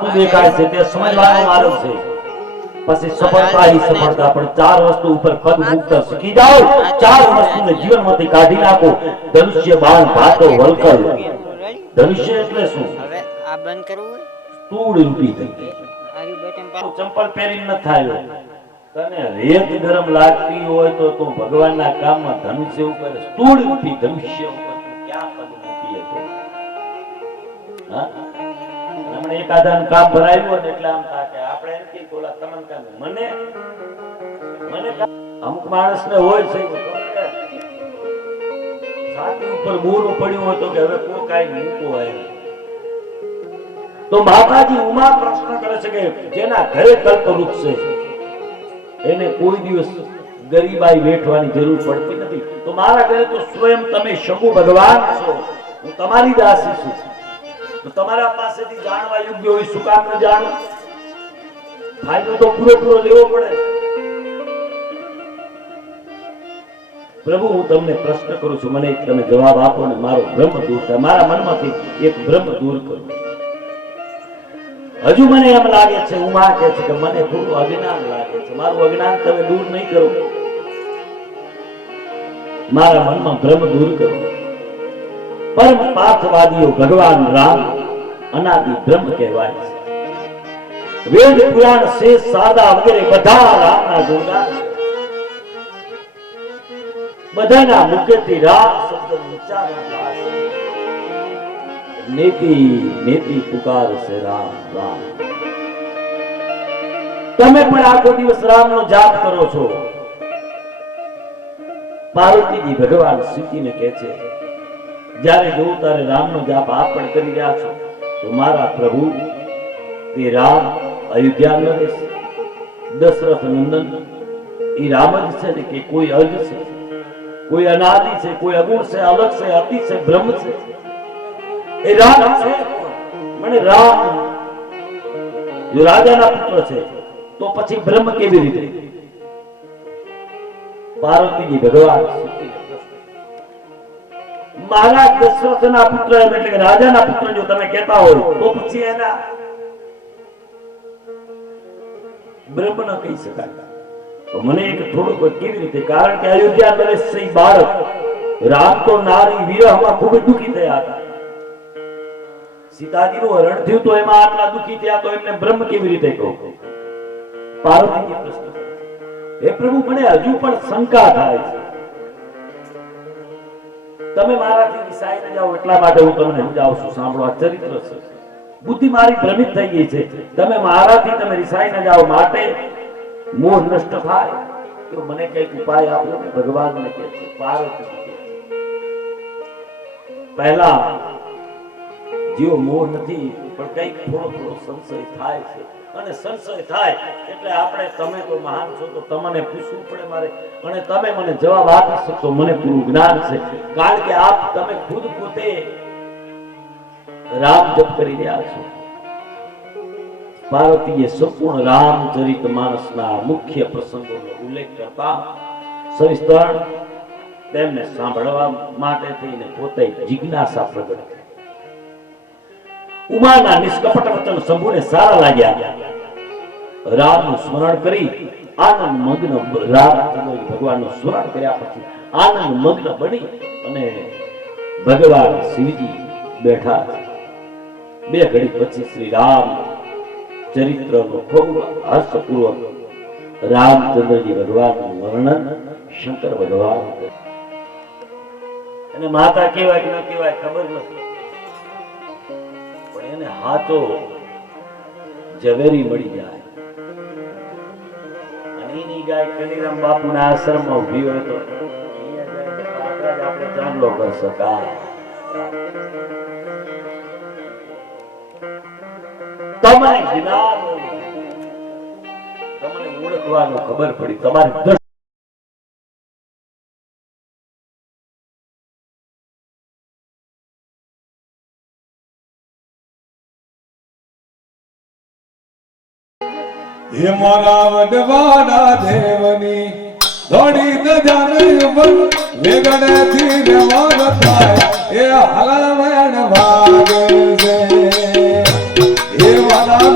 વસ્તુ દેખાય છે તે સમજવાનો માર્ગ છે. પછી સફળતા ही સફળતા, પણ ચાર વસ્તુ ઉપર પદ મુક્ત શીખી જાઓ. ચાર વસ્તુને જીવનમાંથી કાઢી નાખો. ધનુષ્ય, બાણ, ભાતો, વલકલ. ધનુષ્ય એટલે શું? હવે આ બંધ કરવું તૂળ રૂપી થઈ. આરી બટન પર ચંપલ પહેરીને ન થાય. તને રેત ગરમ લાગતી હોય તો તું ભગવાનના કામમાં ધનુષ્ય ઉપર તૂળ રૂપી ધનુષ્ય ઉપર તું ક્યાં પદ મૂકી શકે? હા, હમણાં એક આધાનું કામ ભરાયું ને એટલે આમ થાય કે આપણે એમ કે ઓલા તમન કામ મને અમુક માણસને હોય છે છાતી ઉપર બોરું પડ્યું હોય તો કે હવે કોઈ કાઈ મૂકો હોય તો માતાજી ઉમા પ્રશ્ન કરે છે કે જેના ઘરે કલ્પવૃક્ષ છે એને કોઈ દિવસ ગરીબાઈ વેઠવાની જરૂર પડતી નથી. તો મારા ઘરે તો સ્વયં તમે શંભુ ભગવાન છો, હું તમારી દાસી છું. તો તમારા પાસેથી જાણવા યોગ્ય હોય શું કામ ન જાણું? ફાયદો તો પૂરેપૂરો લેવો પડે. પ્રભુ હું તમને પ્રશ્ન કરું છું, મને તમે જવાબ આપો ને મારો ભ્રમ દૂર થાય. મારા મનમાંથી એક ભ્રમ દૂર કરો. હજુ મને એમ લાગે છે, ઉમા કહે છે કે મને થોડું અજ્ઞાન લાગે છે. મારું અજ્ઞાન તમે દૂર નહીં કરો. મારા મનમાં ભ્રમ દૂર કરો. પરમ પાર્થવાદીઓ ભગવાન રામ અનાદિ બ્રહ્મ કહેવાય છે. વેદ પુરાણ શેષ સાદા વગેરે બધા રામના ગુણગાન, બધાના મુખેથી રામ શબ્દ ઉચ્ચારણ થાય છે. નેતિ નેતિ પુકાર છે રામ રામ. તમે પણ આખો દિવસ રામનો જાપ કરો છો. પાર્વતીજી ભગવાન શિવજીને કહે છે જ્યારે જોઉં ત્યારે રામનો જાપ આપ પણ કરી રહ્યા છો તો મારા પ્રભુ તે રામ અયોધ્યા નરેશ દશરથ નંદન એ રામ જ છે ને કે કોઈ અજ છે, કોઈ અનાદિ છે, કોઈ અગુણ છે, અલગ છે, અતિ છે, બ્રહ્મ છે? એ રામ છે. મને રામ જો રાજાના પુત્ર છે તો પછી બ્રહ્મ કેવી રીતે? પાર્વતીજી ભગવાન મારા દશરથના પુત્ર એટલે કે રાજાના પુત્ર જો તમે કહેતા હોય તો પછી એના બ્રહ્મ ન કહી શકાય. તો મને એક થોડુંક કેવી રીતે? કારણ કે અયોધ્યા નરેશ છે બાળક રામ તો નારી વિરહમાં ખૂબ દુઃખી થયા હતા. સીતાજીનું હરણ થયું તો એમાં આટલા દુઃખી થયા તો એમને બ્રહ્મ કેવી રીતે કહું? પાર્વતીજી પ્રશ્ન કરે, હે પ્રભુ મને હજુ પણ શંકા થાય છે. તમે મારાથી વિસાઈ ન જાઓ એટલા માટે હું તમને સમજાવું છું. સાંભળો, આ ચરિત્ર છે. બુદ્ધિ મારી ભ્રમિત થઈ ગઈ છે. તમે મારાથી તમે વિસાઈ ન જાઓ માટે મોહ નષ્ટ થાય તો મને કઈક ઉપાય આપો. ભગવાનને કહે છે, પાર્વતી પહેલા જેવો મોહ નથી પણ કઈક થોડો થોડો સંશય થાય છે. અને સંશય થાય એટલે આપણે તમે તો મહાન છો તો તમને પૂછવું પડે મારે, અને તમે મને જવાબ આપી શકશો. મને પૂરું જ્ઞાન છે કારણ કે આપ તમે ખુદ પોતે રામ જપ કરી રહ્યા છો. પાર્વતીએ સંપૂર્ણ રામચરિત માનસના મુખ્ય પ્રસંગોનો ઉલ્લેખ કરતા સવિસ્તર તેમને સાંભળવા માટે થઈને પોતે જિજ્ઞાસા પ્રગટ કરી. ઉમાના નિષ્કપટ વચન શંભુને સારા લાગ્યા. રામનું સ્મરણ કરી આનંદ મગ્ન રામચંદ્ર ભગવાનનું સ્મરણ કર્યા પછી આનંદ મગ્ન બની અને ભગવાન શિવજી બેઠા. બે ઘડી પછી શ્રી રામ ચરિત્રનો ખૂબ હર્ષપૂર્વક રામચંદ્રજી ભગવાનનું વર્ણન શંકર ભગવાન. અને માતા કેવાય કે ન કેવાય ખબર નથી પણ એને હાથો ઝવેરી મળી જાય. અને એની ગાય કનીરામ બાપુના આશ્રમમાં ઉભી હોય તો આપણે ચાંદલો કરી શકાય. તમને જ્ઞાન તમને ઓળખવાનું ખબર પડી. તમારી હે મારા વડવાના દેવની થોડી ન જાણે પણ વેગણેથી રહેવાનો થાય એ હલણ વાગે છે. હે મારા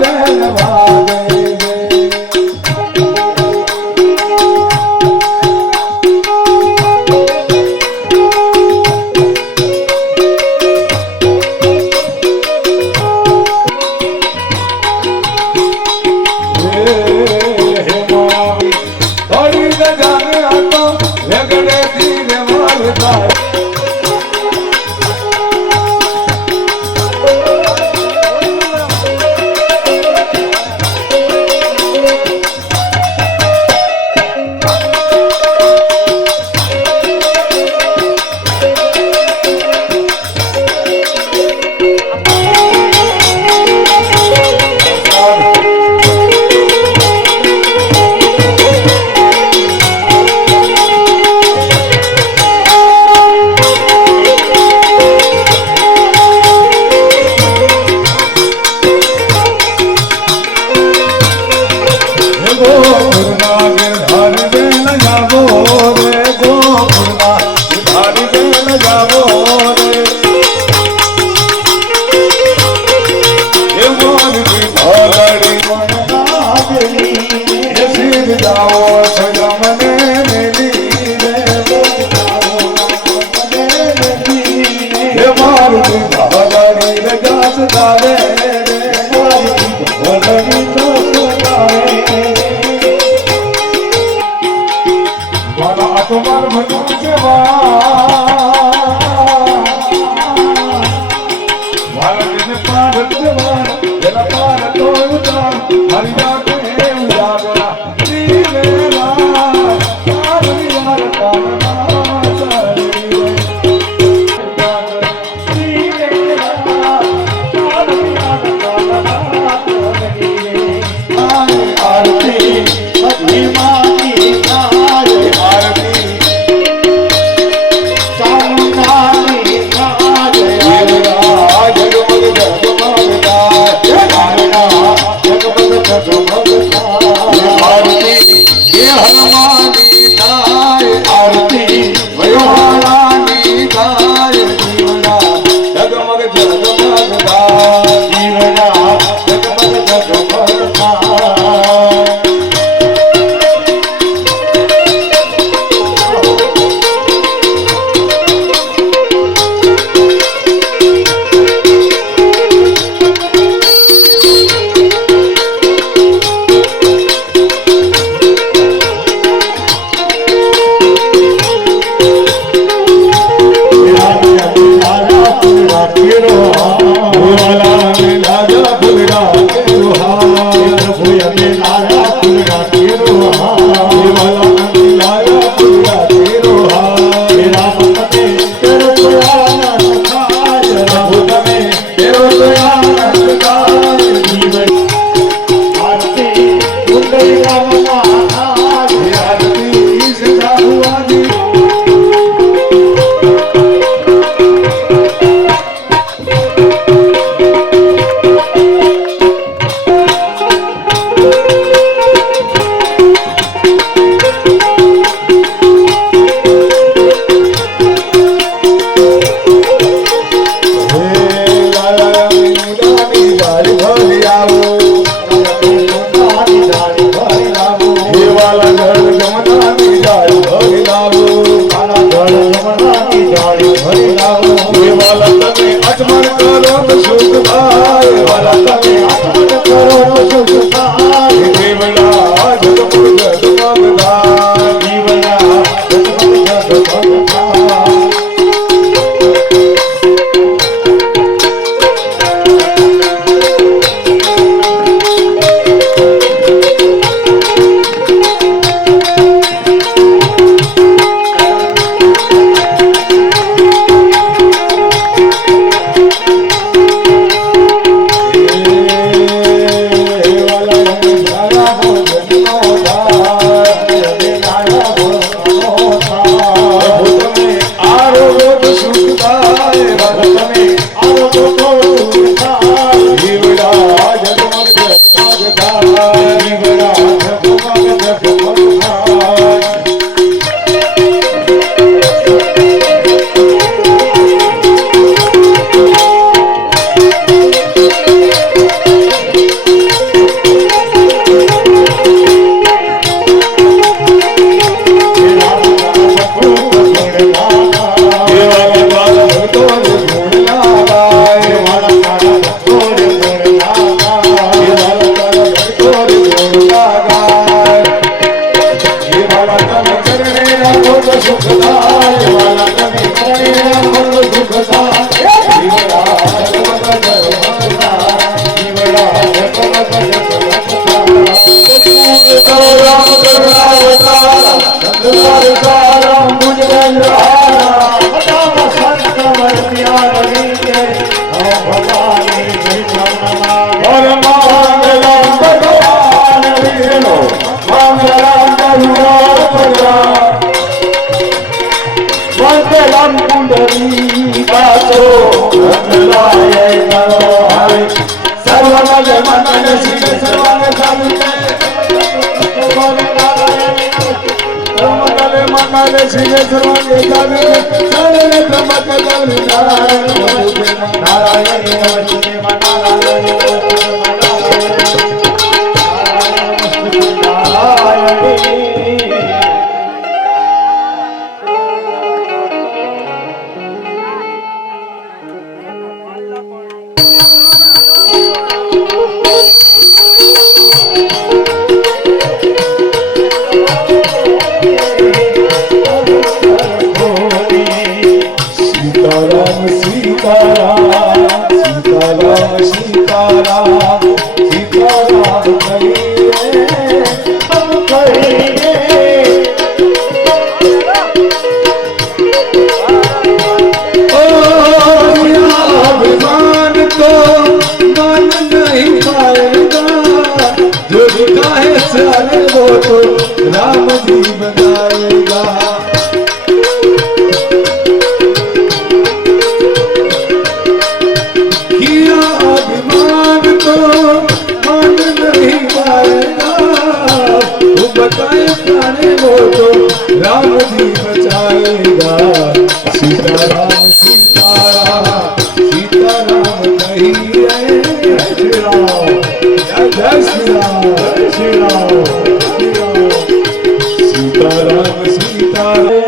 તો ઉતાર હરિયા કે ઉજાગરા શ્રી વેલા હરિયા કામના સરી શ્રી વેલા હરિયા કામના સરી આરતી મહિમાની નાય આરતી ચામુંડાની નાય જગમગ જગમગ आरती ये हनुमानी गाय आरती वयोहारानी गाय जीवना जगमग जगमग गाय जीवना जगमग जगमग गाय सीताराम सीताराम सीताराम सीताराम लिखा है सारे वो तो राम जी बनाएगा। किया अभिमान तो मान नहीं पाएगा, वो बताए प्राणे वो तो राम जी बचाएगा। सीताराम सीताराम सीताराम कहिए, जय श्री राम जय श्री राम जय श्री राम सीताराम सीताराम।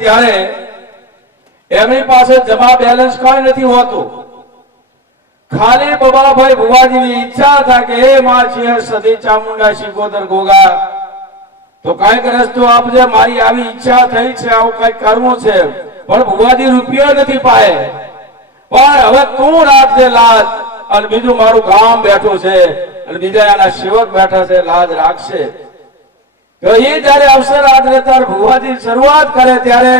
ત્યારે એમની પાસે જમા બેલેન્સ કઈ નથી હોતું. ખાલી બબાભાઈ ભુવાજીની ઈચ્છા હતા કે હે માં છે સદી ચામુંડા શિકોદર ગોગા તો કઈક રસ્તો આપજે, મારી આવી ઈચ્છા થઈ છે, આવું કઈક કરવું છે, પણ ભુવાજી રૂપિયો નથી પાએ, પણ હવે તું રાખજે લાજ, અને બીજું મારું ગામ બેઠું છે અને બીજા એના સેવક બેઠા છે, લાજ રાખશે. તો એ જયારે અવસર આદરે તાર ભુવાજી શરૂઆત કરે ત્યારે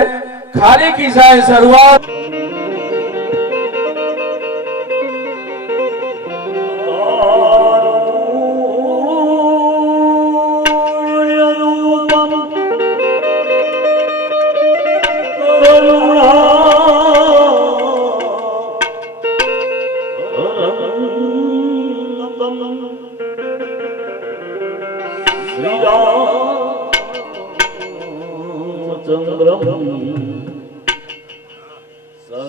ખાલી કિસ્સાએ શરૂઆત चंद्रम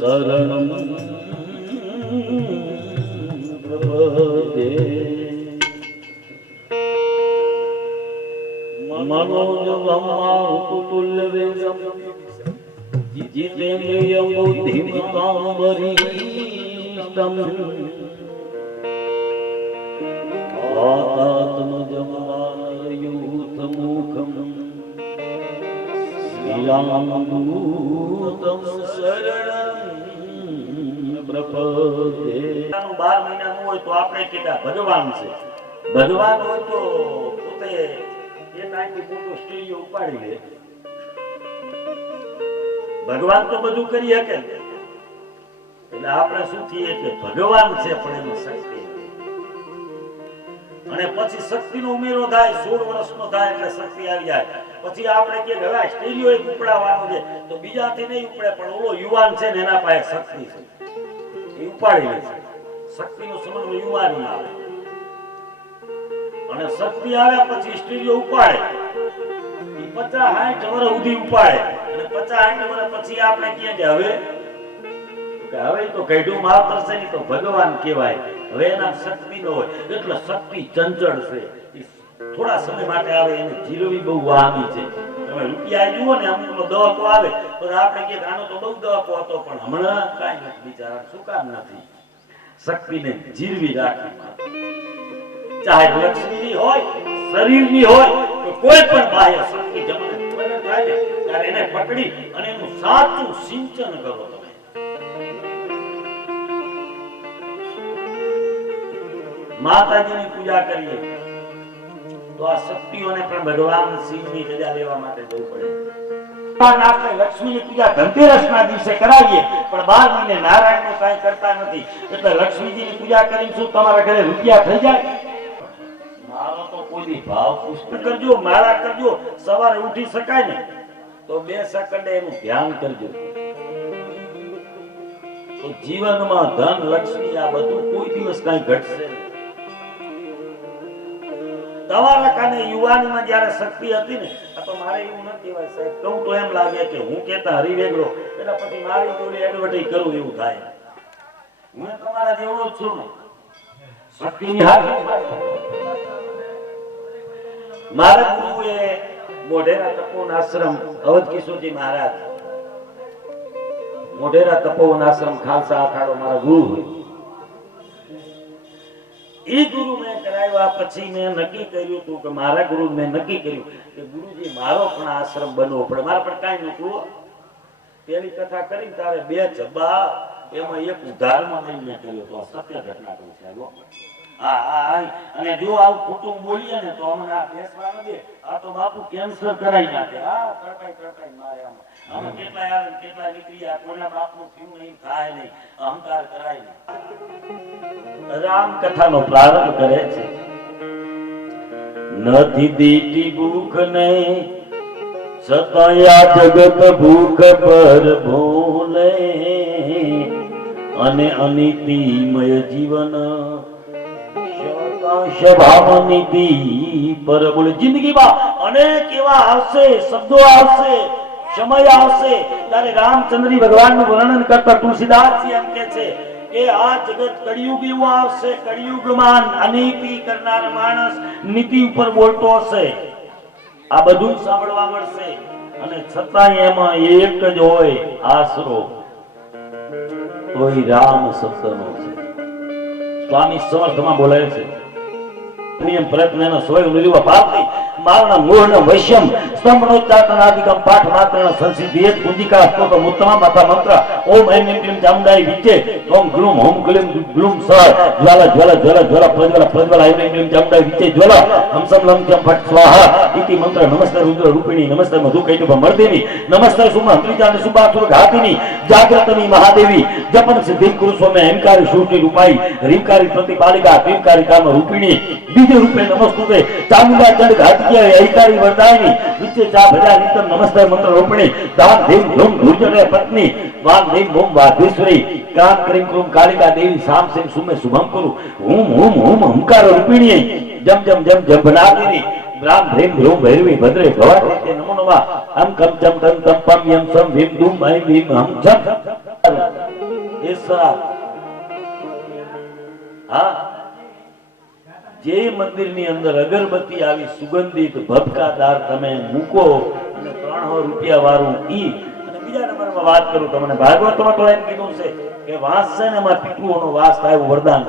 शरणम प्रपद्ये मनोजवमाकुतुल्य वेगम जितेन्द्रियं बुद्धिमतां वरिष्ठं वातात्मजमानयूथमुखम् श्रीरामदूतं शरणं प्रपद्ये। 12 મહિનાનું હોય તો આપણે કીધા ભગવાન છે, ભગવાન હોય તો પોતે એ ટાઈમથી મોટો સ્ટીરિયો ઉપાડી લે. ભગવાન તો બધું કરી શકે, એટલે આપણે શું થઈએ કે ભગવાન છે પણ એમાં શક્તિ અને પછી શક્તિનો ઉમેરો થાય 16 વર્ષનો થાય એટલે શક્તિ આવી જાય. પછી આપણે કે હવે સ્ટીરિયો એક ઉપડાવવાનો છે તો બીજાથી નહીં ઉપડે પણ ઓલો યુવાન છે ને એના પાસે શક્તિ છે એ ઉપાડી લે છે. શક્તિનો સમન્વય યુવાનમાં આવે અને શક્તિ આવે પછી સ્ટીરિયો ઉપાડે એ 50-60 વર્ષ સુધી ઉપાડે અને 50-60 વર્ષ પછી આપણે કહીએ કે હવે તો કઈડું માવતર છે ને તો ભગવાન કહેવાય. હવે એના શક્તિ ન હોય એટલે શક્તિ ચંચળ છે, થોડા સમય માટે આવે એને જીરવી બહુ વાહમી છે. તમે રૂપિયા જુઓ ને અમુકનો દવાકો આવે તો આપણે કે આનો તો બહુ દવાકો હતો પણ હમણાં કાંઈ નથી બિચારા. શું કામ નથી? શક્તિને જીરવી રાખવી, ચાહે લક્ષ્મીની હોય શરીરની હોય તો કોઈ પણ બાહ્ય શક્તિ જમને થાય ત્યારે એને પકડી અને એનું સાચું સિંચન કરો. તમે માતાજીની પૂજા કરીએ તો આ શક્તિઓને પણ ભગવાન શિવની રજા લેવા માટે જવું પડે. આપણે લક્ષ્મીની પૂજા ધનતેરસના દિવસે કરાવીએ પણ 12 મહિને નારાયણનું કાંઈ કરતા નથી. એટલે લક્ષ્મીજીની પૂજા કરીને શું તમારા ઘરે રૂપિયા થઈ જાય? મારો તો કોઈ ભાવ પુષ્ટ કરજો, મારા કરજો. સવારે ઉઠી શકાય ને તો 2 સેકન્ડે એનું ધ્યાન કરજો. તો જીવનમાં ધન લક્ષ્મી આ બધું કોઈ દિવસ કાંઈ ઘટશે નહીં. તમારા કાને યુવાનીમાં જ્યારે શક્તિ હતી ને આ તો મારે એવું ન કહેવાય સાહેબ, કહું તો એમ લાગે કે હું કહેતા હરિવેગડો એટલે પછી મારી જોડે એડવર્ટાઈઝ કરું એવું થાય. હું તમારા જેવડો જ છું ને શક્તિની હાથ. મારા ગુરુએ મોઢેરા તપોવન આશ્રમ અવધ કિશોરજી મહારાજ મોઢેરા તપોવન આશ્રમ ખાલસા અખાડો મારા ગુરુ હોય. એ ગુરુ મેં કરાવ્યા પછી મેં નક્કી કર્યું હતું કે મારા ગુરુ મેં નક્કી કર્યું કે ગુરુજી મારો પણ આશ્રમ બનવો પડે. મારા પણ કાંઈ નતું. પેલી કથા કરીને તારે 2 જબ્બા એમાં એક ઉધારમાં લઈને કર્યો તો સત્ય ઘટના કહું સાહેબ. અને જો આવું કુટુંબ બોલીએ ને તો અમને આ બેસવા ન દે. આ તો બાપુ કેન્સર કરાવી નાખે. કડકાઈ મારે આમાં કેટલા આવે કેટલા નીકળ્યા કોના બાપનું થયું નહીં થાય નહીં અહંકાર કરાય નહીં. રામ કથાનો પ્રારંભ કરે છે. નથી દીટી ભૂખ ને છતાં જગત ભૂખ પર ભૂલે અને અનિતિમય જીવન સ્વભાવનિધિ પર બોલે. જિંદગીમાં અનેક એવા આવશે, શબ્દો આવશે, સમય આવશે ત્યારે રામચંદ્રી ભગવાનનું વર્ણન કરતા તુલસીદાસજી એમ કહે છે કે આ જગત કળિયુગ એવું આવશે, કળિયુગમાં અનીતિ કરનાર માણસ નીતિ ઉપર બોલતો હશે. આ બધું સાંભળવા મળશે અને છતાં એમાં એક જ હોય આશરો, તોય રામ સત્યનો છે. સ્વામી સમર્થમાં બોલાય છે નિયમ પ્રયત્નનો સોય નિર્વા પાપી મારના મોહન વૈશ્યમ સ્તંભનોચ્ચાટનાદિકમ પાઠ માત્રનો સંસિદ્ધિયત કુંજિકા સ્તોત્ર મુત્તમા માતા મંત્ર ઓમ ऐं क्लीं चामुण्डाय विच्चे ओम ग्लूम होम क्लीं ग्लूम सह ज्वाला ज्वाला ज्वाला ज्वाला प्रज्वला प्रज्वला ऐं क्लीं चामुण्डाय विच्चे ज्वाला हम सम लम चम फट स्वाहा इति मंत्र नमस्ते रुद्र रूपिणी नमस्ते मधुकैटभ मर्दिनी नमस्ते सुम हंत्रिजान सुबासुर घातिनी जागृतनी महादेवी जपन सिद्धिं कुरु स्वमे अहंकारी शूटी रूपाई ह्रींकारी प्रतिपालिका क्लींकारी काम रूपिणी बीज रूपे नमस्तुते चामुण्डा चंड घातिया ऐकारी वरदायिनी विच्चे चा भजा नित्यम नमस्ते मंत्र रूपिणी दान धीम धूम धूर्जने पत्नी वाम धीम भूम वाधेश्वरी काम क्रीम क्रूम कालिका देवी शाम सिंह सुमे शुभम कुरु हुम हुम हुम हंकार रूपिणी जम जम जम जम बनादिनी राम भीम ध्रुव भैरवी भद्रे भवाते नमो नमः हम कम चम तम तम पम यम सम भीम धूम ऐं भीम हम जम ऐसा हाँ जे मंदिરની અંદર અગરબત્તી આવી સુગંધિત ભબકાદાર તમે મૂકો અને 300 રૂપિયા વાળું ઈ અને બીજા નંબરમાં વાત કરું તમને ભાગવતમાં તો એમ કીધું છે કે વાંસ છે ને એમાં પિતૃઓનો વાસ થાય વરદાન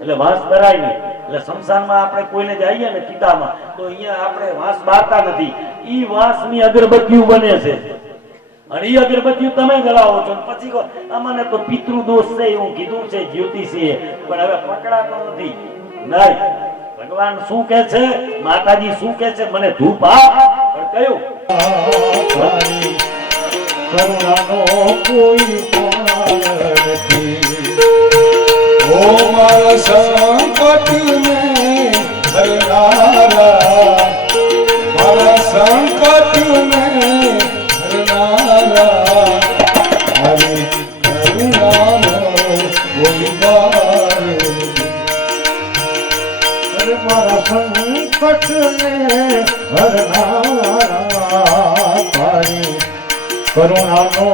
એટલે વાંસ કરાય નહીં એટલે શમશાનમાં આપણે કોઈને જઈએ ને ચિતામાં તો અહીંયા આપણે વાંસ બારતા નથી, ઈ વાંસની અગરબત્તીઓ બને છે અને ઈ અગરબત્તીઓ તમે જલાવો છો. પછી કહો અમને તો પિતૃ દોષ છે એવું કીધું છે જ્યોતિષીએ, પણ હવે પકડાતો નથી. નહીં, ભગવાન શું કહે છે, માતાજી શું કહે છે, મને ધૂપ આપ. પણ કયું કરુણાનો કોઈ પાર નથી. ઓ મારા સંકટને હરનારા, મારા સંકટને હરનારા, મારી કરુણાનો કોઈ પાર નથી. અરે મારા સંકટને હરનારા, તારી કરુણાનો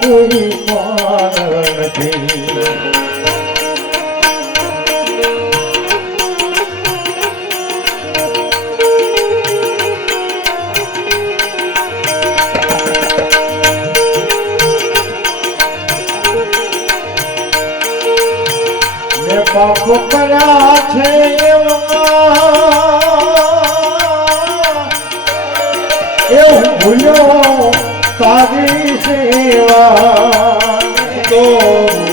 કોઈ પાર નથી. મેં પાપ કર્યા છે એવું ભૂલ્યો તારી સેવા, તો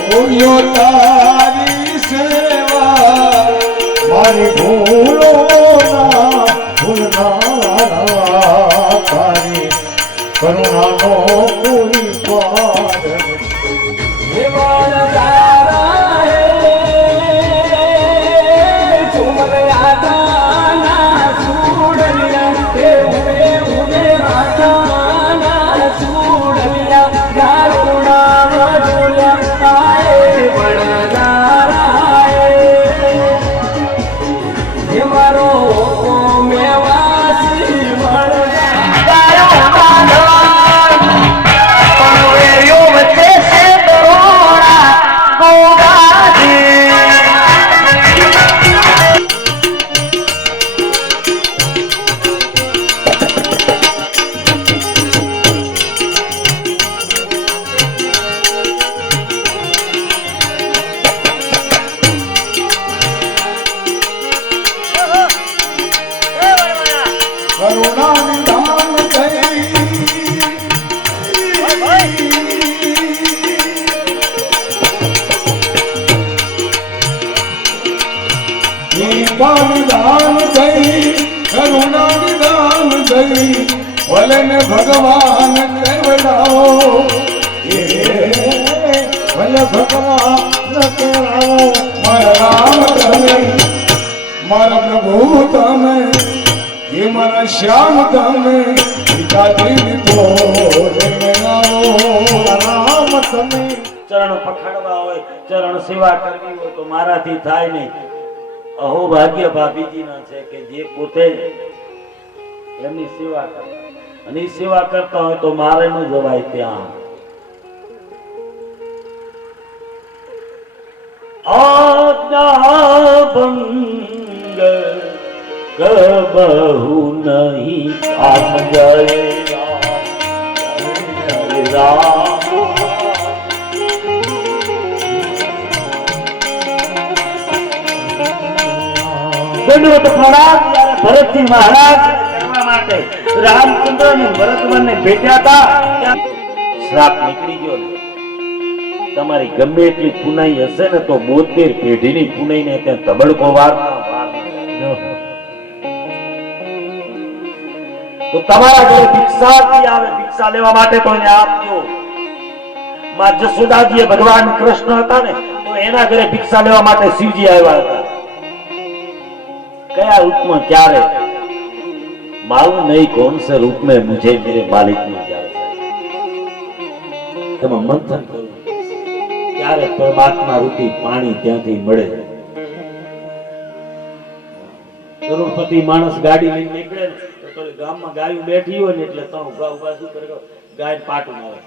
ભૂલ્યો તારી સેવા, મારી ભૂલોના ભૂલનારા, તારી કરુણાનો કોઈ પાર દાન દઈ, કરુણા દાન દઈ, ભલે ભગવાન કેવડાવો, ભલે ભગવાન કેવડાવો. મારા રામ તમે, મારા પ્રભુ તમે, એ મારા શ્યામ તમે, પિતાજી તો રામ તમે. ચરણ પખાડવા હોય, ચરણ સેવા કરવી હોય તો મારાથી થાય નહીં. અહો ભાગ્ય ભાભીજીના છે કે જે પોતે એમની સેવા કરે, અને એ સેવા કરતા હોય તો મારે ન જવાય ત્યાં. આજ્ઞા ભંગ કબહુ નહીં કામ જાય રામ. દંડવત પ્રણામ જ્યારે ભરતજી મહારાજ કરવા માટે રામચંદ્ર ને ભરતવનને ભેટ્યા હતા ત્યાં શ્રાપ નીકળી ગયો ને. તમારી ગમે એટલી પુનાઈ હશે ને તો 72 પેઢીની પુનાઈને ત્યાં તબડકો વારતા તો તમારા ઘરે ભિક્ષાર્થી આવે, ભિક્ષા લેવા માટે તો એને આપજો. માં જસોદાજીએ ભગવાન કૃષ્ણ હતા ને તો એના ઘરે ભિક્ષા લેવા માટે શિવજી આવ્યા હતા. कया रूप में क्यारे मालूम नहीं कौन से रूप में मुझे मेरे मालिक ने जाए तब मंथन करूं क्यारे परमात्मा रूपी पानी त्यांथी मळे. करोड़पति मानस गाड़ी लईने निकळे तो गाममां गायो बेठी होय ने એટલે તો ઉભા ઉભા શું કરે ગાય પાટું મારે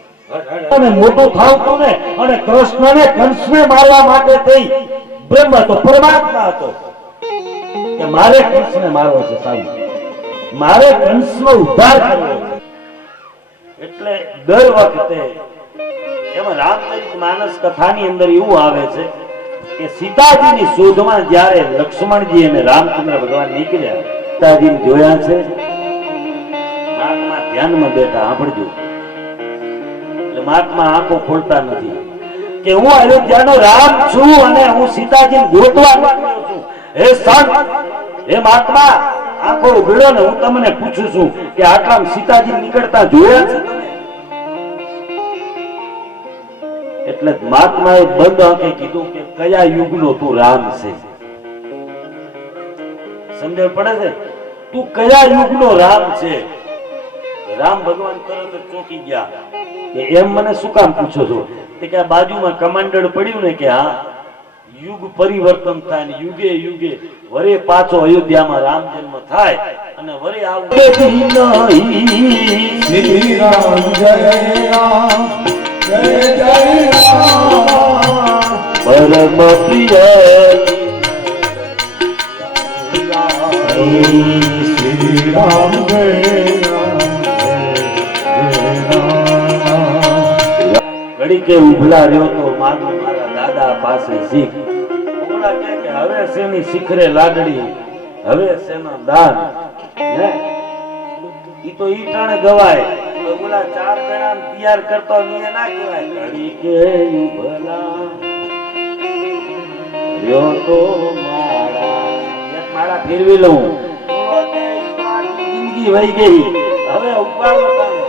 અને મોટો થાવ તો ને અને કૃષ્ણને કંસને મારવા માટે થઈ. બ્રહ્મ તો પરમાત્મા હતો કે મારે કંસને મારવો છે, સાહેબ મારે કંસનો ઉદ્ધાર કરવો છે. એટલે દર વખતે એમાં રામચરિત માનસ કથાની અંદર એવું આવે છે કે સીતાજીની શોધમાં જ્યારે લક્ષ્મણજી અને રામચંદ્ર ભગવાન નીકળ્યા, સીતાજીને જોયા છે. મહાત્મા ધ્યાનમાં બેઠા, સાંભળજો. એટલે મહાત્મા આંખો ખોલતા નથી કે હું અયોધ્યાનો રામ છું અને હું સીતાજીને ગોતવા નીકળ્યો છું. હે સંત, હે મહાત્મા, આંખો ઉઘડો ને હું તમને પૂછું છું કે આટલા સીતાજી નીકળતા જોયા છે તમે? એટલે મહાત્માએ બંધ આંખે કીધું કે કયા યુગનો તું રામ છે? સમજણ પડે છે? તું કયા યુગનો રામ છે? રામ ભગવાન તરત જ ચોંકી ગયા કે એમ મને શું કામ પૂછો છો? કે આ બાજુમાં કમાન્ડર પડ્યું ને કે હા, યુગ પરિવર્તન થાય ને યુગે યુગે વરે પાછો અયોધ્યામાં રામ જન્મ થાય અને વરે આવું શ્રી રામ જય રામ જય જય રામ પરમ પ્રિય શ્રી રામ જય ઘડી કે ઉભલા રહ્યો તો મારા દાદા પાસે શીખ. ઓલા કહે કે હવે શેની શિખરે લાડડી, હવે શેના દાન. હે ઈ તો ઈ ટાણે ગવાય, ઓલા ચાર જણા તૈયાર કરતો નીએ ના કહેવાય. ઘડી કે ઉભલા રહ્યો તો મારા ફેરવી લઉં, જિંદગી વહી ગઈ, હવે ઉપાડો તમે.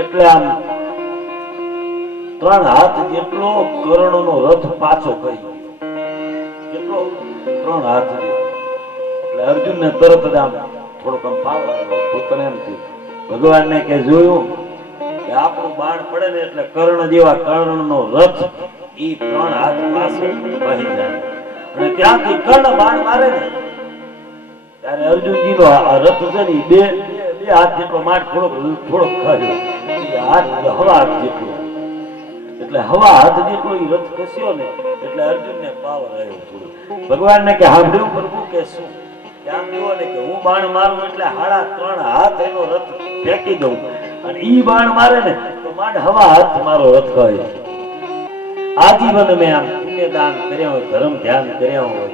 એટલે આમ 3 હાથ જેટલો કર્ણનો રથ પાછો કરી ગયો. કેટલો? 3 હાથ જેટલો. એટલે અર્જુનને તરત જ આમ થોડોક આમ પાવ આવ્યો. પોતાને એમ થયું, ભગવાનને કે જોયું કે આપણું બાણ પડે ને એટલે કર્ણ જેવા કર્ણનો રથ ઈ 3 હાથ પાછળ વહી જાય. અને ત્યાંથી કર્ણ બાણ મારે ને ત્યારે અર્જુનજીનો રથ છે ને બે હાથ જેટલો માટ થોડોક ખાજો. હવા હાથ જેટલો, એટલે હવા હાથ જેટલો ઈ રથ ખસ્યો ને એટલે અર્જુનને પાવર આવ્યો થોડો. ભગવાનને કે સાંભળ્યું પ્રભુ કે શું? આમ જુઓ ને કે હું બાણ મારું એટલે 3.5 હાથ એનો રથ ફેંકી દઉં અને ઈ બાણ મારે ને તો માંડ હવા હાથ મારો રથ કહે. આજીવન મેં આમ પુણ્યદાન કર્યા હોય, ધર્મ ધ્યાન કર્યા હોય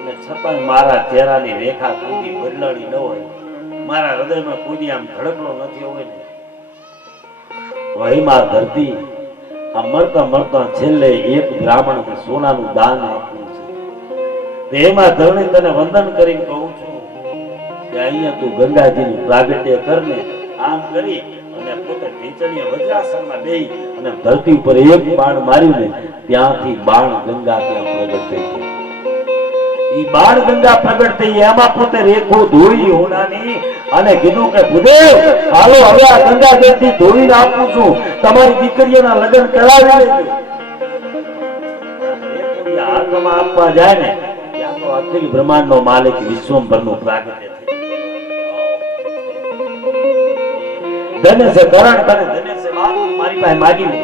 અને છતાં મારા ચહેરાની રેખા કોઈ બદલાણી ન હોય, મારા હૃદયમાં કોઈ આમ ધડકલો નથી હોય ને વહીમાં ધરતી આ મરતા મરતા છેલ્લે એક બ્રાહ્મણને સોનાનું દાન આપ્યું છે. એમાં ધરણી તને વંદન કરીને કહું છું કે અહીંયા તું ગંગાજીનું પ્રાગટ્ય કરને. આમ કરી અને પોતે ઢીંચણીએ વજ્રાસનમાં બેહી અને ધરતી ઉપર એક બાણ માર્યું ને ત્યાંથી બાણ ગંગા ત્યાં પ્રગટ થઈ ગઈ. ઈ બાણ ગંગા પ્રગટ થઈ એમાં પોતે રેખો ધોઈ હોનાની અને કીધું કે ભૂદેવ હાલો હવે આ ગંગા જળથી ધોઈને આપું છું, તમારી દીકરીઓના લગ્ન કરાવી લેજો. હાથમાં આપવા જાય ને ત્યાં તો અખિલ બ્રહ્માંડનો માલિક વિશ્વંભરનો પ્રાગટ્ય થઈ. ધન્ય છે કરણ, તને ધન્ય છે મારી પાસે માગી લે.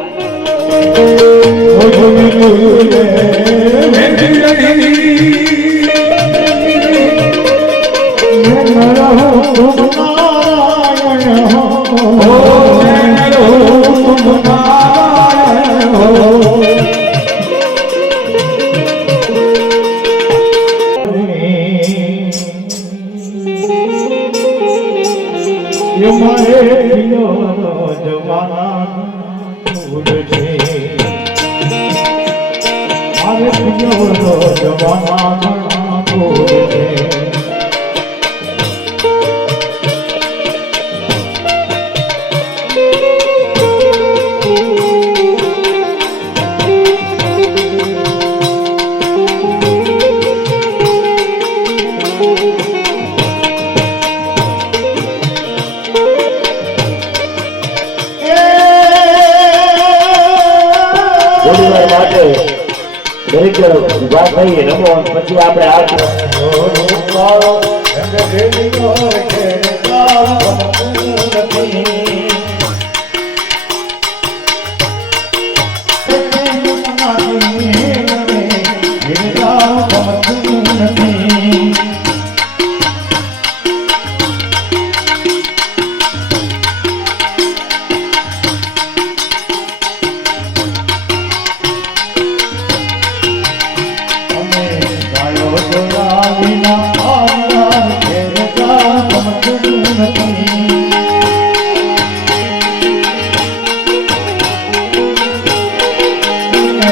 રમો પછી આપણે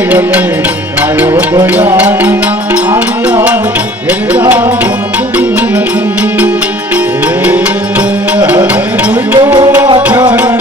અમે ગાયો દયાના આવ્યા હેરા બંધની નથી હરે જોયો ચરણ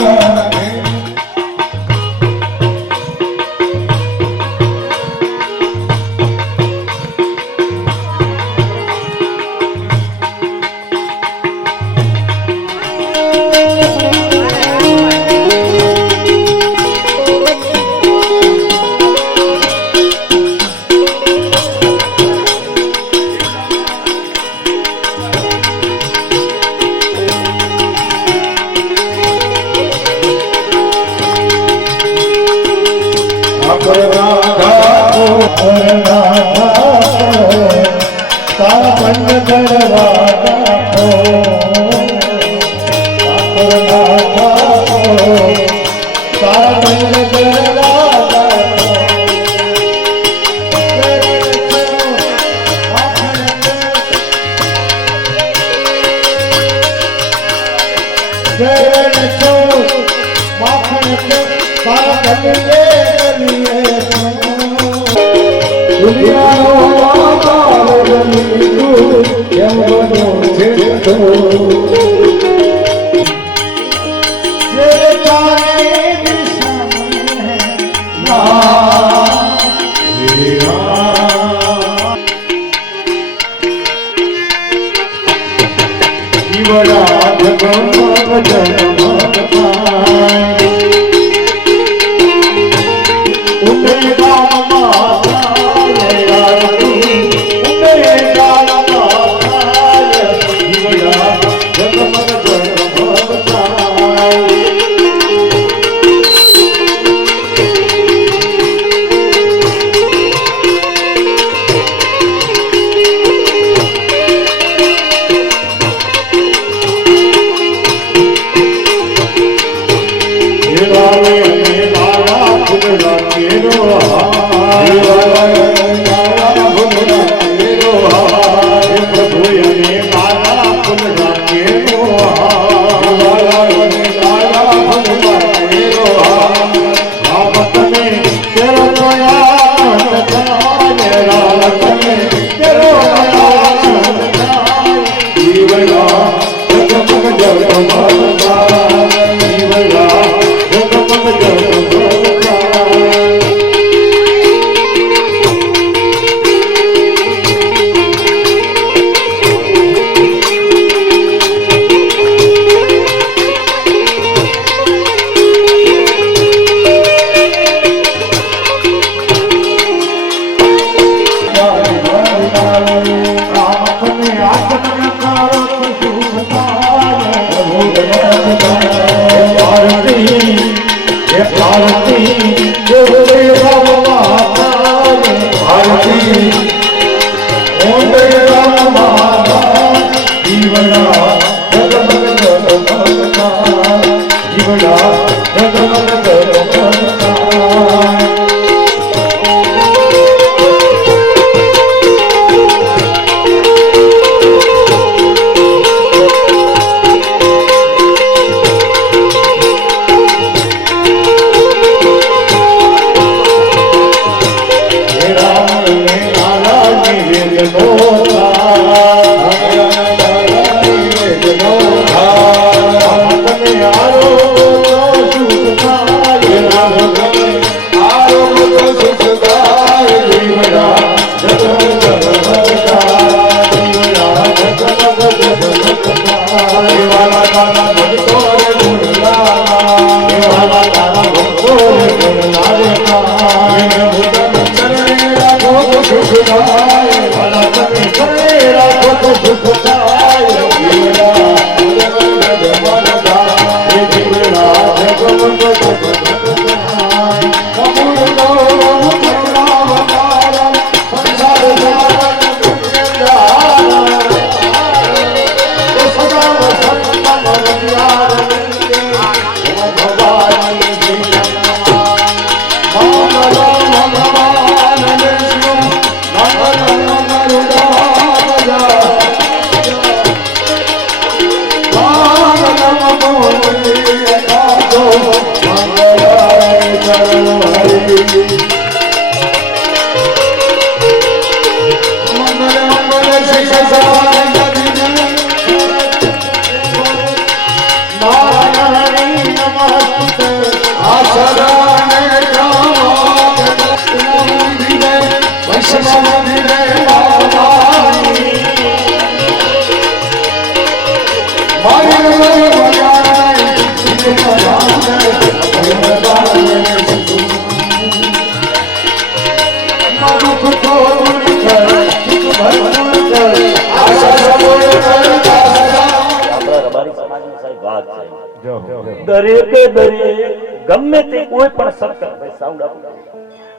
દરેકે દરેક ગમે તે કોઈ પણ સત્કર્મ, ભાઈ સાઉન્ડ આપો,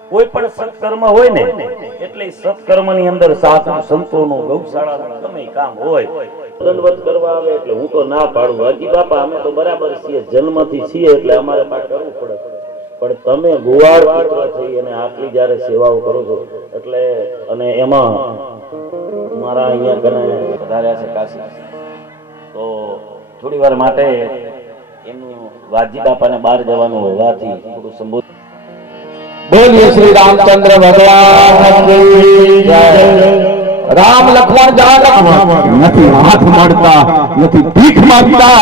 કોઈ પણ સત્કર્મ હોય ને એટલે સત્કર્મની અંદર સાધુ સંતોનું ગૌશાળાનું ગમે કામ હોય દંડવત કરવા આવે એટલે હું તો ના પાડું. હજી બાપા અમે તો બરાબર છીએ, જન્મથી છીએ એટલે અમારે પાછું કરવું પડે. પણ તમે ગુવાળ પુત્ર થઈ અને આટલી જ્યારે સેવાઓ કરો છો એટલે, અને એમાં મારા અહીંયા ઘણા વધાર્યા છે કાશી, તો થોડી વાર માટે એમનું વાજી બાપાને બહાર જવાનું હોવાથી થોડું સંબોધન. બોલીએ શ્રી રામચંદ્ર ભગવાન કી જય. રામ લક્ષ્મણ જાનકી નથી હાથ મળતા, નથી ભીખ માંગતા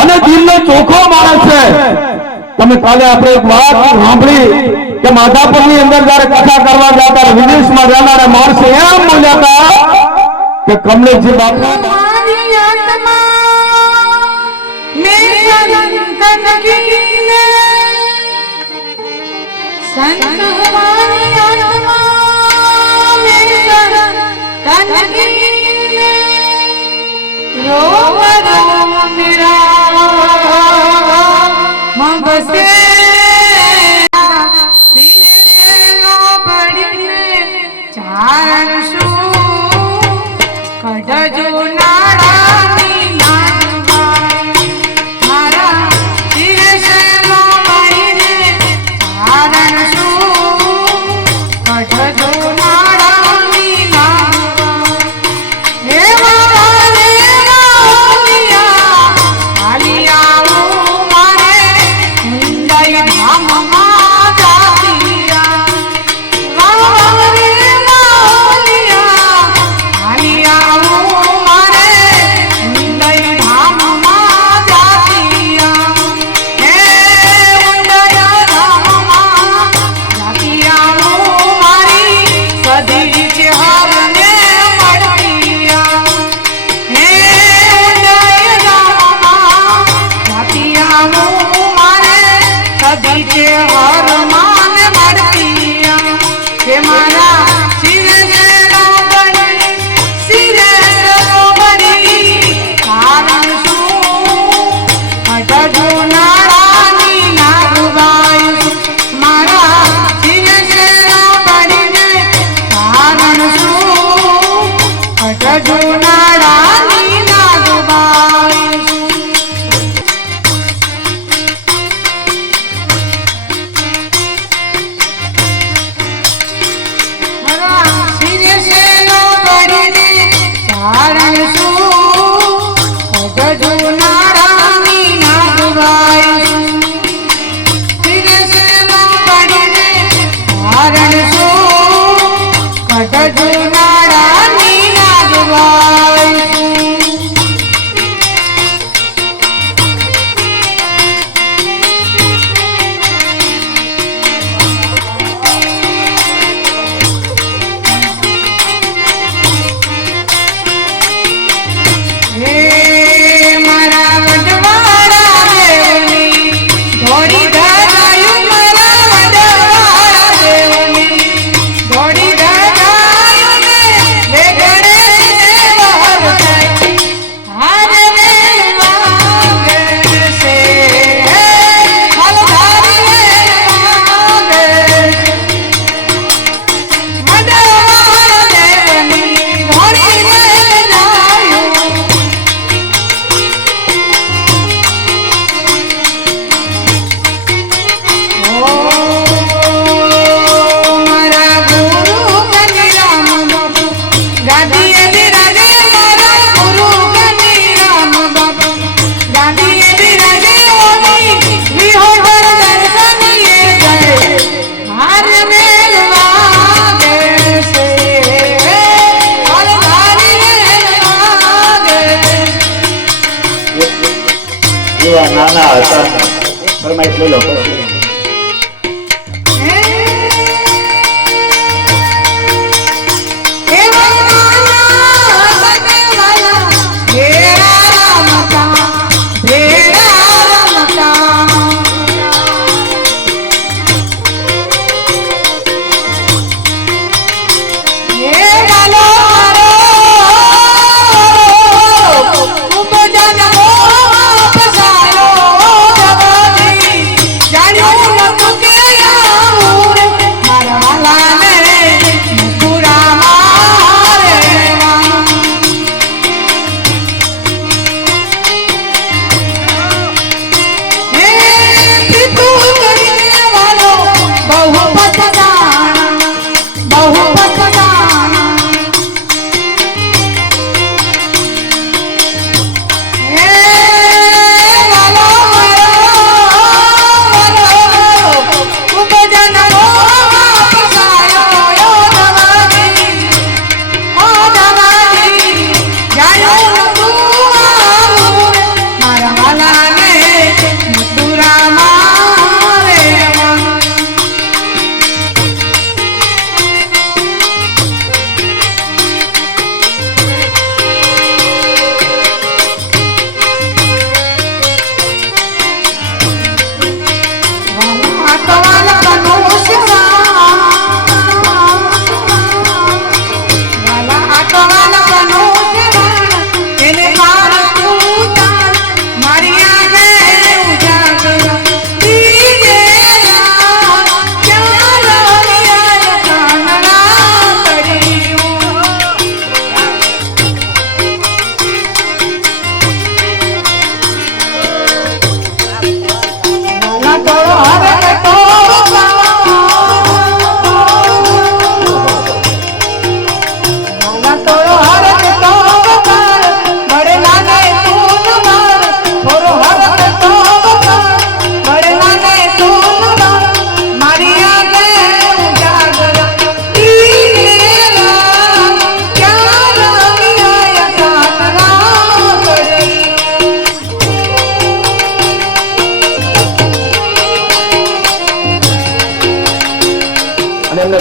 અને દિલનો ચોખ્ખો માણસ છે. તમે કાલે આપણે એક વાત સાંભળી કે માધાપુરની અંદર જયારે કથા કરવા જતા વિદેશમાં જનારા માણસે એમ બોલ્યા હતા કે કમલેશજી બાપુ નાના હતા ફરમાઈશ લઈ લો. પસારો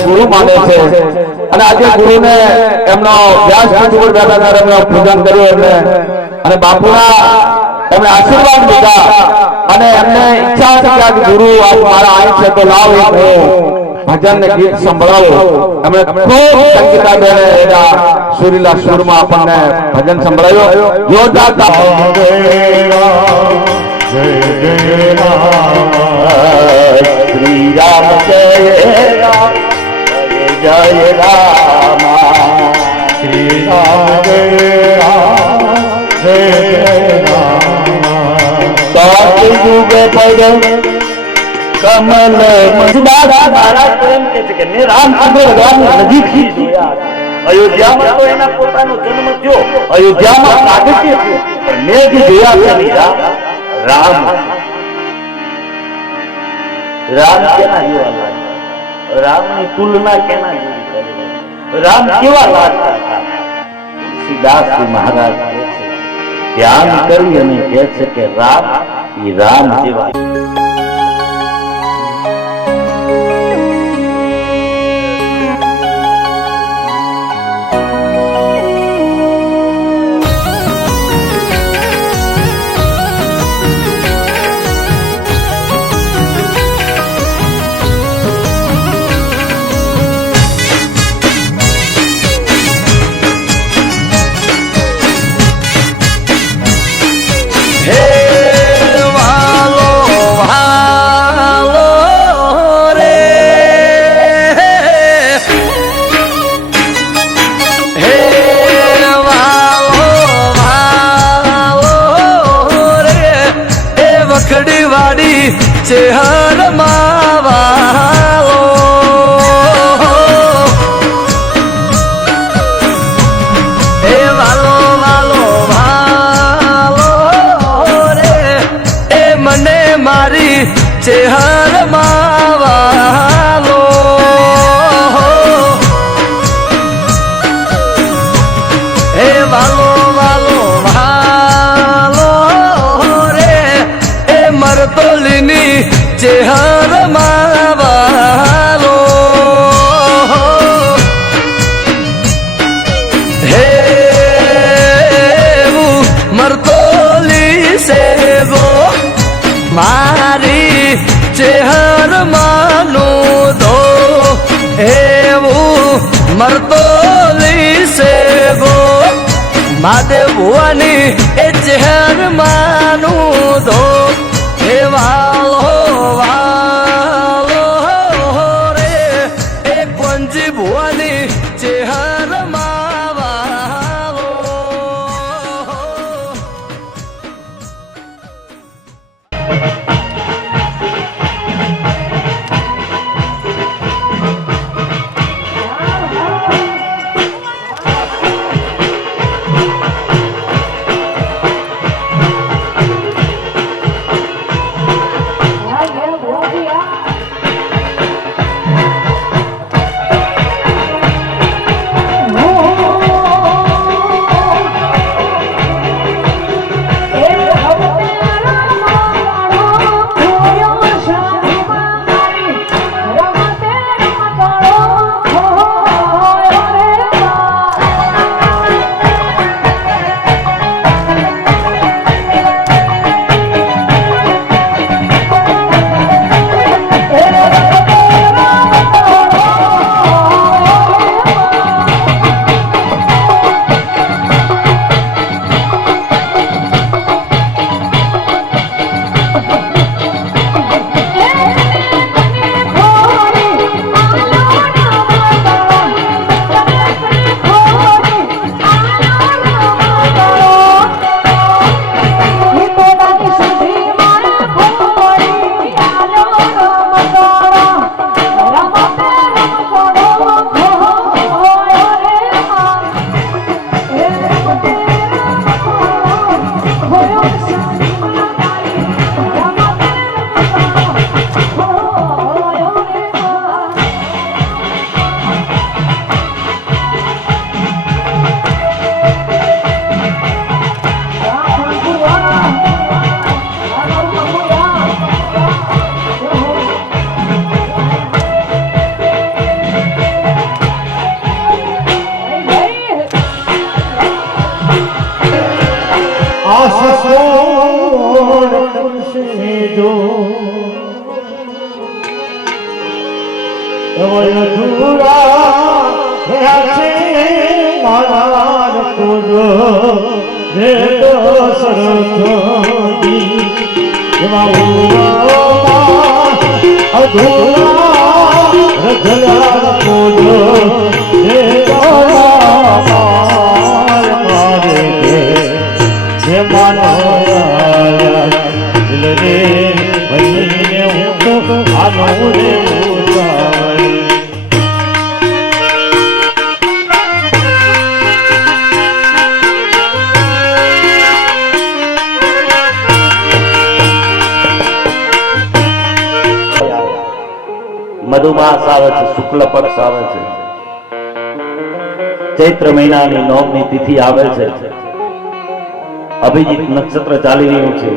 ગુરુ માને છે અને આજે ગુરુને એમનો વ્યાસપીઠ ઉપર બેઠા ત્યારે એમનો પૂજન કર્યું અને બાપુના એમણે આશીર્વાદ લીધા અને એમને ઈચ્છા હતી કે ગુરુ આજ મારા આય છે તો લાવ એક હું ભજન ને ગીત સંભળાવો એમણે ખૂબ સંગીતાબેન એના સુરીલા સુરમાં આપણને ભજન સંભળાયો જોરદાર શ્રી રામ જય રામ જય રામ શ્રી રામ જય રામ જય રામ યુગ પદ કમલ મજદારા મારા પ્રેમ કે છે કે મેં રામચંદ્ર ભગવાન નજીકથી જોયા અયોધ્યામાં તો એના પોતાનો જન્મ થયો અયોધ્યામાં પ્રાગટ્ય થયું પણ મેં જે જોયા છે રામ રામ કેના જેવા લાગતા રામની તુલના કેના જેવી કરી રામ કેવા લાગતા હતા તુલસીદાસજી મહારાજ કહે છે ધ્યાન કરી અને કહે છે કે રામ એ રામ જેવા ચેહર માવાલો એ વાલો વાલો વાલો રે એ મને મારી ચેહર માવાલો એ વાલો વાલો વાલો રે એ મરતોલીની ચેહર માવાલો હે મરતોલી સેગો મારી ચેહર માનું દો એવું મરતોલી સેગો માદેવ ભુવાની એ ચેહર માનું દો હે વાલો વાલો રે એ કોંજી ભુવાની ચેહર માવાલો Yeah. મધુમાસ આવે છે, શુક્લ પક્ષ આવે છે, ચૈત્ર મહિનાની નોમની તિથિ આવે છે, અભિજીત નક્ષત્ર ચાલી રહ્યું છે,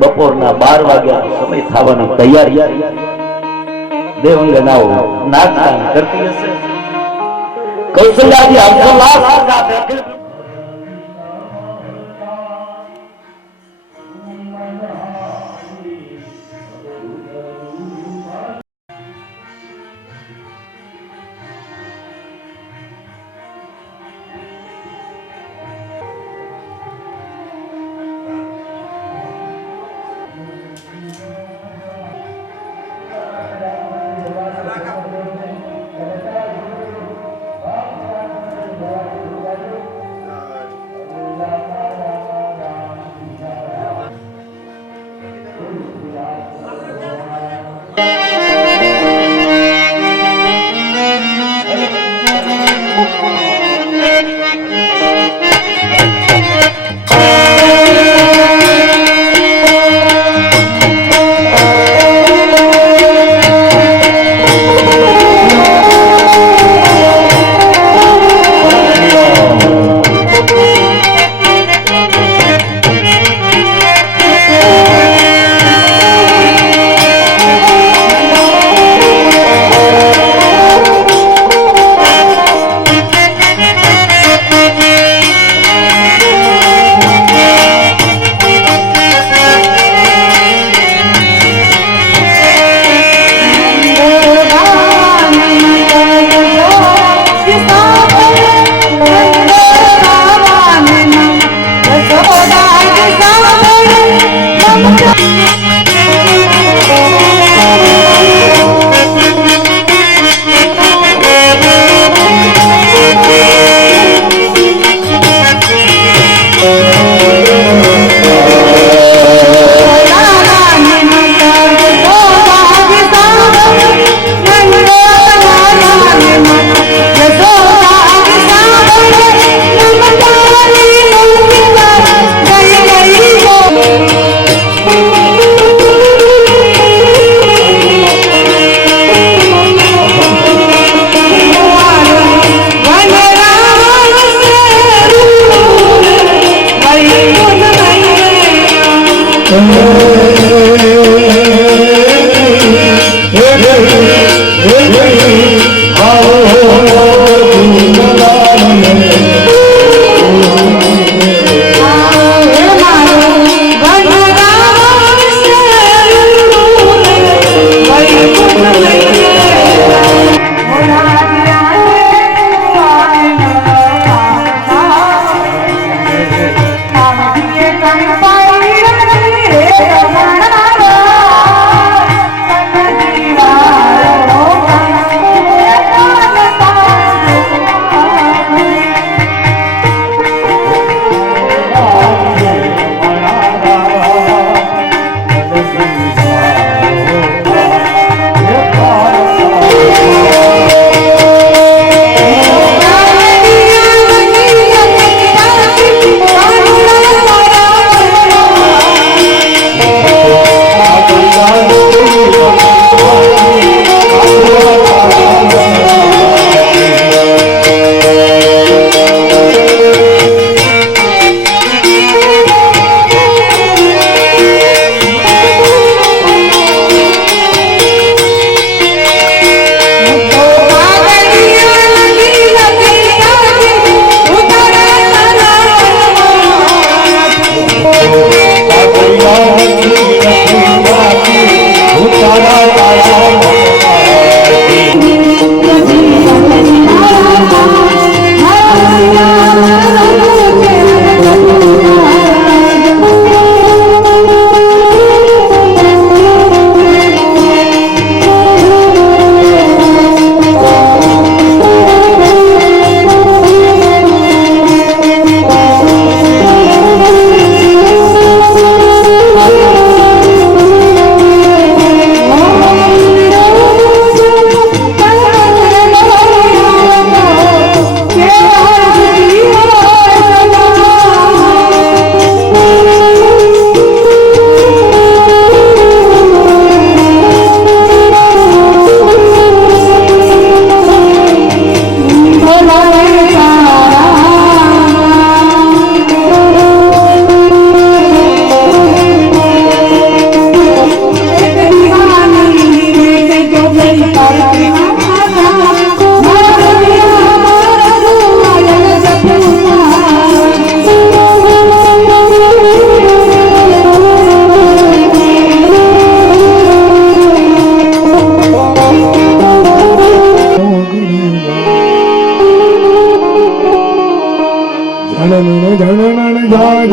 બપોરના 12 વાગ્યાનો સમય થવાની તૈયારી દેવંગનાઓ નાચગાન કરતી હશે. કૌશલ્યાજી હર્ષોલ્લાસ સાથે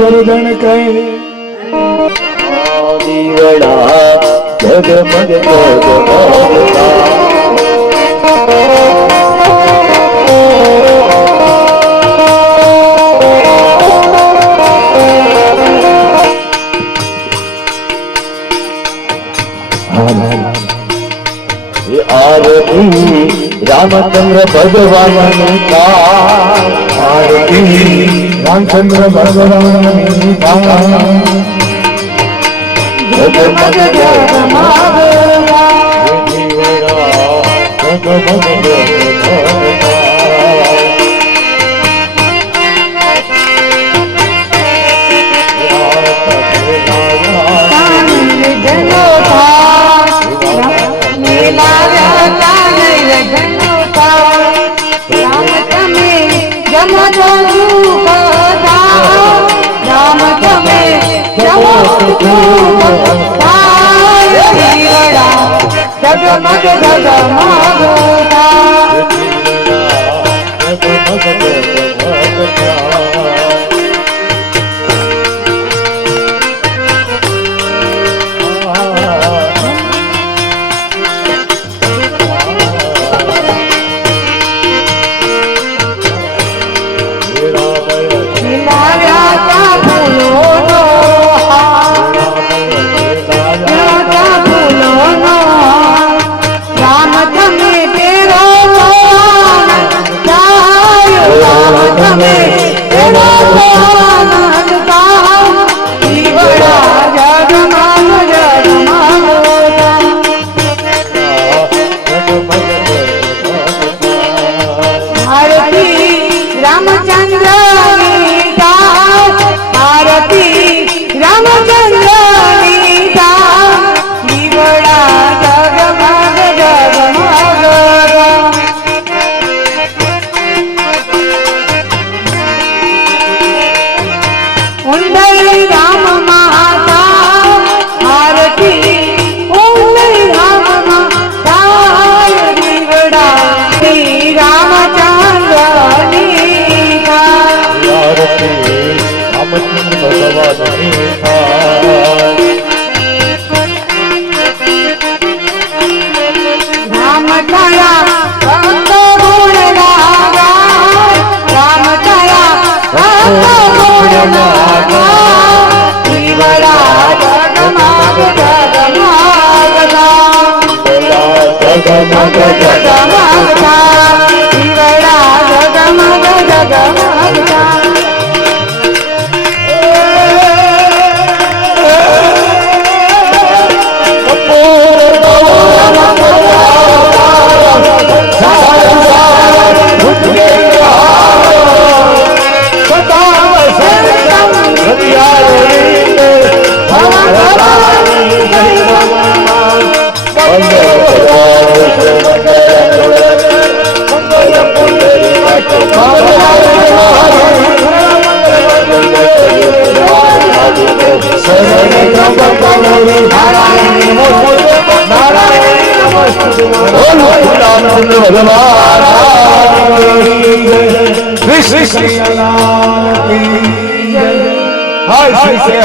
ગોવર્ધન કહે દીવડા જગમગ જગમગતા आरती रामचंद्र भगवान का આરતી રામચંદ્ર ભગવાનની થાય जगमग जगमगता जगमग जगमगता जगमग जगमगता ભગવાન